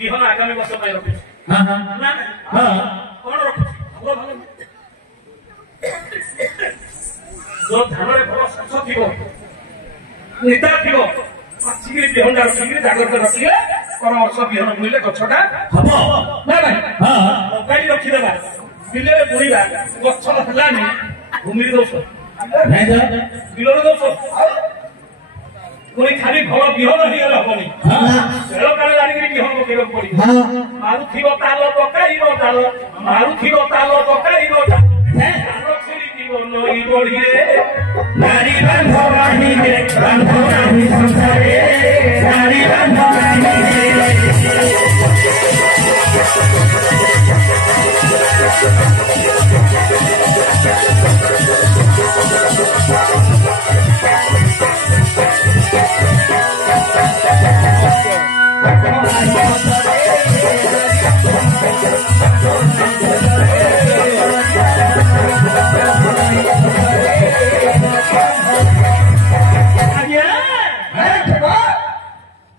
ବିହନ ଆଗାମୀ ବର୍ଷ ପାଇଁ ରଖୁଛି କଣ ରଖୁଛି ଯୋଉ ଧାନରେ ଭଲ ଶସ୍ୟ ଥିବ ନିଦା ଥିବ ଆସିକିରି ବିହନଟା ରଖିକିରି ଜାଗ୍ରତ ରଖିଲେ ପର ବର୍ଷ ବିହନ ବୁଣିଲେ ଗଛଟା ହବ ନା ନାଇଁ ଲଗାଇ ରଖିଦେବା ବିଲରେ ବୁଣିବା ଗଛ ହେଲାନି ଭୂମିରେ ଦୋଷ ବିଲରେ ଦୋଷ ପୁଣି ଖାଲି ଭଲ ବିହନ ହେଇଗଲେ ହବନି ରେଳ କାଳେ ଜାଣିକିରି ବିହନ ପକେଇବାକୁ ପଡିବ ମାରୁଥିବ ତାଲ ପକାଇବ ତାଲ ମାରୁଥିବ ତାଲ ପକାଇବ ତାଲ ଛିଡ଼ିଯିବ ନଈ ବଢିରେ ନାରୀ ବାନ୍ଧ ବାହିରେ ବାନ୍ଧ ବାହି ସଂସାରେ ନାରୀ ବାନ୍ଧ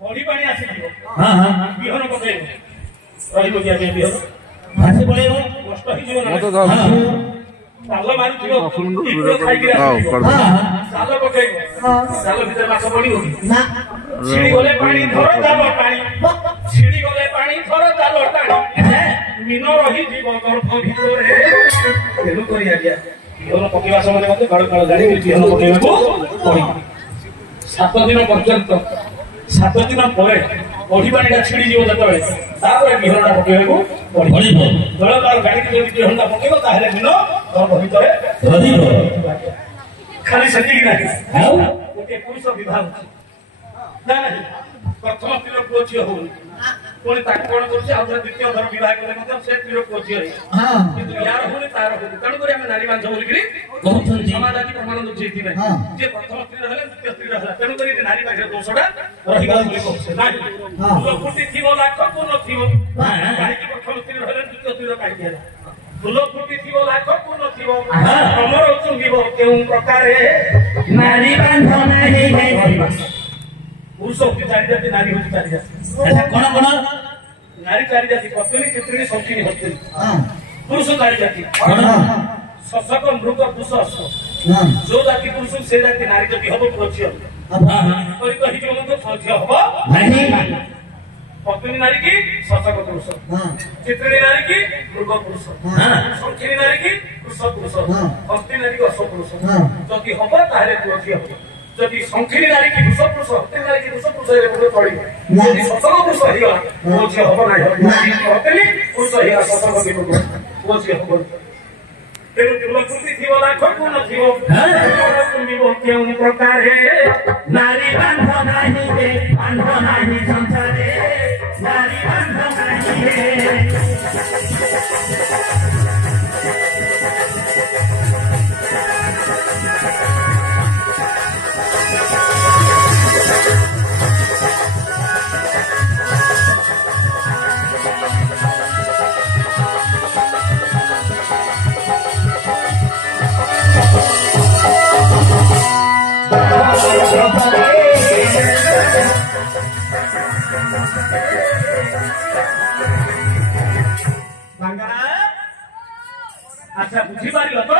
ବଢି ପାଣି ଆସିଯିବ ବିହନ ପକେଇବ ରହିବ କି ଆଜ୍ଞା ବିହନ ଭାସି ପଳେଇବ ନଷ୍ଟ ହେଇଯିବ ଚାଲ ମାରୁଥିବ ଖାଇକିରି ଚାଲ ପକେଇବ ଚାଲ ଭିତରେ ମାଛ ପଡିବ ଛିଡି ଗଲେ ପାଣି ଧର ଚାଲ ଟାଣି ଛିଡି ଗଲେ ପାଣି ଧର ଚାଲ ଟାଣି ମିନ ରହିଯିବ ଗର୍ଭ ଭିତରେ ତେଣୁ କରି ଆଜ୍ଞା ବିହନ ପକେଇବା ସମୟରେ ମତେ କାଳ କାଳ ଜାଣିକି ବିହନ ପକେଇବାକୁ ପଡିବ 7 ଦିନ ପର୍ଯ୍ୟନ୍ତ 7 ଦିନ ପରେ ବଢି ପାଣିଟା ଛିଡିଯିବ ଯେତେବେଳେ ତାପରେ ବିହନଟା ପକେଇବାକୁ ପଡିବ ବେଳ କାଳ ଜାଣିକି ଯଦି ବିହନଟା ପକେଇବ ତାହେଲେ ଦିନ ଗର୍ଭ ଭିତରେ ରହିବ ଖାଲି ସେତିକି ନାହିଁ ଆଉ ଗୋଟିଏ ପୁରୁଷ ବିବାହ ଅଛି ନା ନାହିଁ ପ୍ରଥମ ସ୍ତ୍ରୀର ପୁଅ ଝିଅ ହଉନି ପୁଣି ତାକୁ କଣ କରୁଛି ଆଉ ଦ୍ୱିତୀୟ ଥର ବିବାହ କଲେ ମଧ୍ୟ ସେ ସ୍ତ୍ରୀର ପୁଅ ଝିଅ କିନ୍ତୁ ୟାର ହଉନି ତାର ହଉନି ତେଣୁକରି ଆମେ ନାରୀ ବାନ୍ଧ ବୋଲିକିରି କହୁଛନ୍ତି ସମାଜ ଆଜି ପ୍ରମାଣ ଦଉଛି ଏଥିପାଇଁ ଯେ ପ୍ରଥମ ସ୍ତ୍ରୀର ହେଲେ ଦ୍ୱିତୀୟ ସ୍ତ୍ରୀର ହେଲା ତେଣୁକରି ନାରୀ ପାଖରେ ଦୋଷଟା ରହିବା ବୋଲି କହୁଛେ ନାହିଁ ଫୁଟି ଥିବ ଲାଖକୁ ନଥିବ କାହିଁକି ପ୍ରଥମ ସ୍ତ୍ରୀର ହେଲେ ଦ୍ୱିତୀୟ ସ୍ତ୍ରୀର କାହିଁକି ହେଲା ଫୁଲ ଫୁଟିଥିବ ଲାଖକୁ ନଥିବ ତମର ଚୁଙ୍ଗିବ କେଉଁ ପ୍ରକାରେ ନାରୀ ବାନ୍ଧ ନାହିଁ ପୁରୁଷ ହଉଛି 4 ଜାତି ନାରୀ ହଉଛି 4 ଜାତି କଣ କଣ ନାରୀ 4 ଜାତି ପତ୍ନୀ ଚିତ୍ରିଣୀ ଶଙ୍କିନୀ ହସ୍ତିନୀ ପୁରୁଷ 4 ଜାତି ଶଶକ ମୃଗ ପୁଷ ଯୋଉ ଜାତି ପୁରୁଷ ସେ ଜାତି ନାରୀ ଯଦି ହବ ପୁଅ ଝିଅ ହେଇଯିବ ମଧ୍ୟ ପୁଅ ଝିଅ ହବ ପତ୍ନୀ ନାରୀ କି ଶଶକ ପୁରୁଷ ଚିତ୍ରିଣୀ ନାରୀ କି ମୃଗ ପୁରୁଷ ଶଙ୍କିନୀ ନାରୀ କି ପୁରୁଷ ପୁରୁଷ ହସ୍ତି ନାରୀ କି ଅଶ୍ଵ ପୁରୁଷ ଯଦି ହବ ତାହେଲେ ପୁଅ ଝିଅ ହବ ଯଦି ଶଙ୍ଖିନୀ ନାରୀ କି ବୃଷ ପୁରୁଷ ହସ୍ତି ନାରୀ କି ବୃଷ ପୁରୁଷ ଚଳିବ ଯଦି ଶଶକ ପୁରୁଷ ହେଇଗଲା ପୁଅ ଝିଅ ହବ ନାହିଁ ହସ୍ତିନୀ ପୁରୁଷ ହେଇଗଲା ଶଶକ ପୁଅ ଝିଅ ହବ ତେଣୁ ଫୁଲଫୁଟି ଥିବ ଲାଖକୁ ନଥିବ ଚୁମ୍ବିବ କେଉଁ ପ୍ରକାରେ ନାରୀ ବାନ୍ଧ ନାହିଁ ବାନ୍ଧ ନାହିଁ ସଂସାରେ ନାରୀ ବାନ୍ଧ अच्छा बुझी पारिल तो